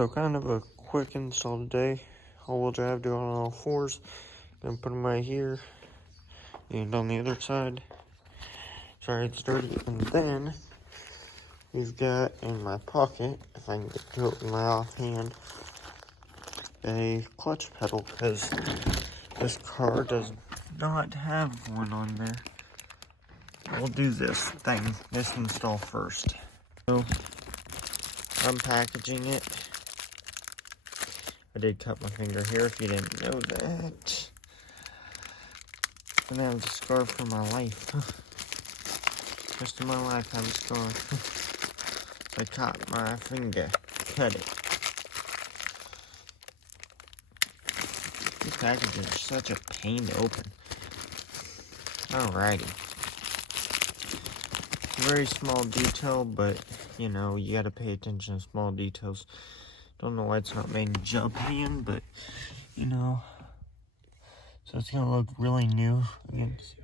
So kind of a quick install today. All-wheel drive, doing on all fours. Gonna put them right here and on the other side. Sorry, it's dirty. And then we've got in my pocket, if I can get to it with my offhand, a clutch pedal, because this car does not have one on there. We'll do this install first. So I'm packaging it. I did cut my finger here, if you didn't know that. And that was a scar for my life. Rest of my life I have a scar. I caught my finger, cut it. These packages are such a pain to open. Alrighty. Very small detail, but you know, you gotta pay attention to small details. Don't know why it's not made in Japan, but you know, so it's gonna look really new against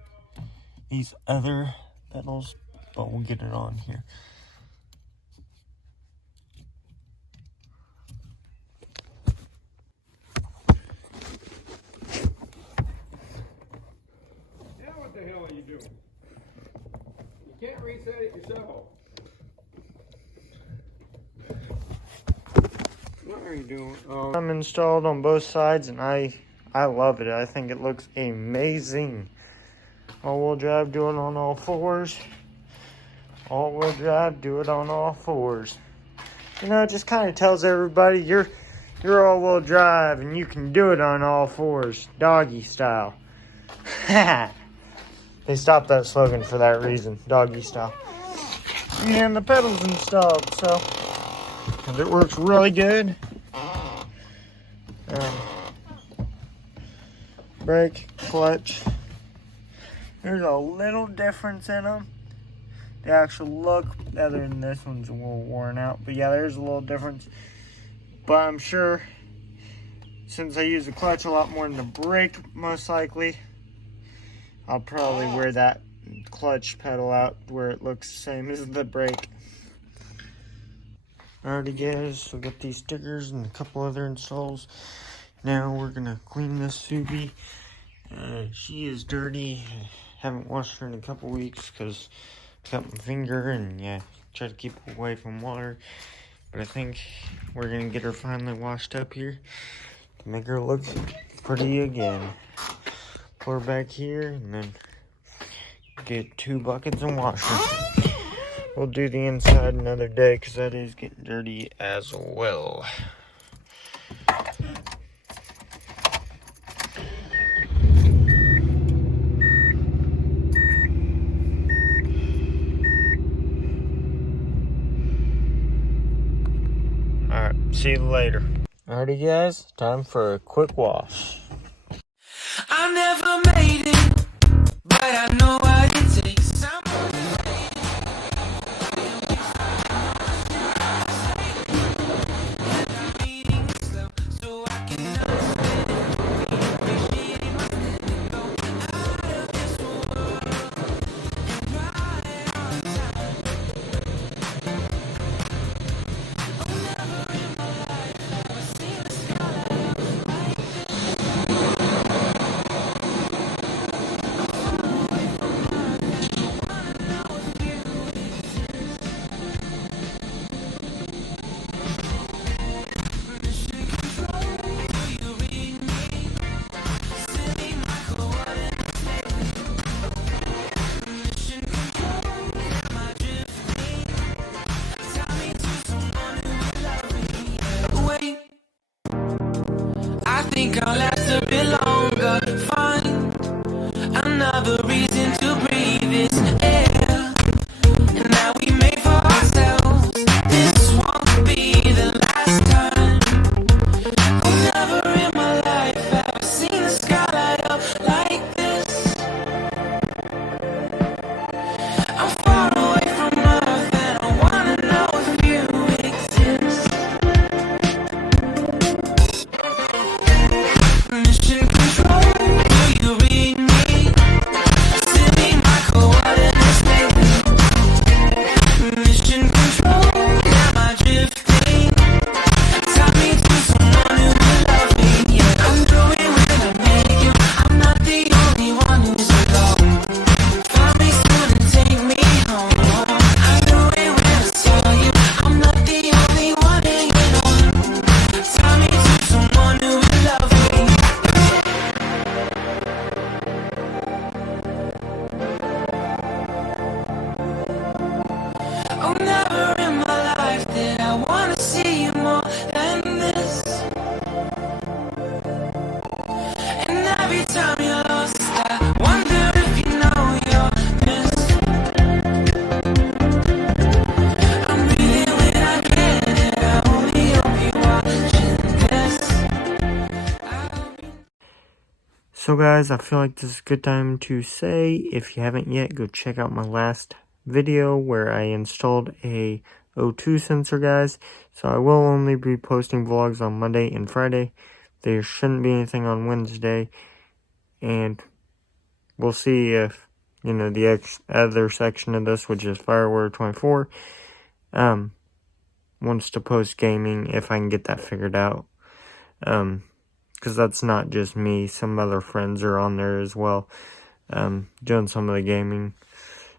these other pedals, but we'll get it on here. Now what the hell are you doing? You can't reset it yourself. What are you doing? I'm installed on both sides, and I love it. I think it looks amazing. All-wheel drive, do it on all fours. All-wheel drive, do it on all fours. You know, it just kind of tells everybody you're all-wheel drive and you can do it on all fours, doggy style. They stopped that slogan for that reason, doggy style. And the pedals installed, so because it works really good. Brake, clutch. There's a little difference in them. The actual look, other than this one's a little worn out. But yeah, there's a little difference. But I'm sure, since I use the clutch a lot more than the brake, most likely, I'll probably wear that clutch pedal out where it looks the same as the brake. Alrighty guys, we'll get these stickers and a couple other installs. Now we're gonna clean this Subi. She is dirty. Haven't washed her in a couple weeks because I cut my finger and yeah, try to keep her away from water. But I think we're gonna get her finally washed up here to make her look pretty again. Pour her back here and then get 2 buckets and wash her. We'll do the inside another day because that is getting dirty as well. Alright, see you later. Alrighty guys, time for a quick wash. I never made it, but I know what it takes. I think I'll last a bit longer. Find another reason to breathe this air. And now we made for ourselves. This won't be the last time. I've never in my life ever seen the sky light up like this. I'm far away from Earth and I wanna know if you exist. Mission So guys, I feel like this is a good time to say, if you haven't yet, go check out my last video where I installed a O2 sensor, guys. So I will only be posting vlogs on Monday and Friday. There shouldn't be anything on Wednesday. And we'll see if, you know, the other section of this, which is Fireware 24, wants to post gaming, if I can get that figured out. Because that's not just me. Some other friends are on there as well, doing some of the gaming.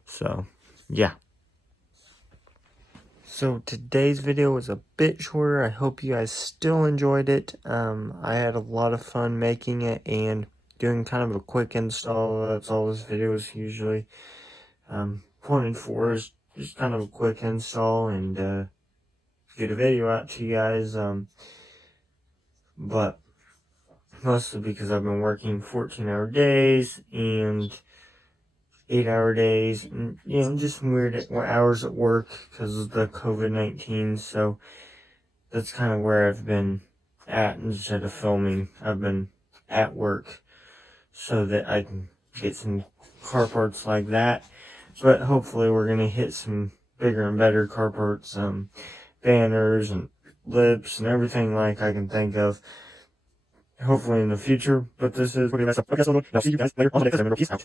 So, yeah. So, today's video was a bit shorter. I hope you guys still enjoyed it. I had a lot of fun making it and doing kind of a quick install. That's all this video is usually pointed for, is just kind of a quick install and get a video out to you guys. But mostly because I've been working 14-hour days and 8-hour days, and, you know, just weird hours at work because of the COVID-19. So that's kind of where I've been at instead of filming. I've been at work so that I can get some car parts like that. But hopefully we're going to hit some bigger and better car parts, banners and lips and everything like I can think of. Hopefully in the future, but this is pretty much up. Okay, so I'll see you guys later on the next video. Peace out.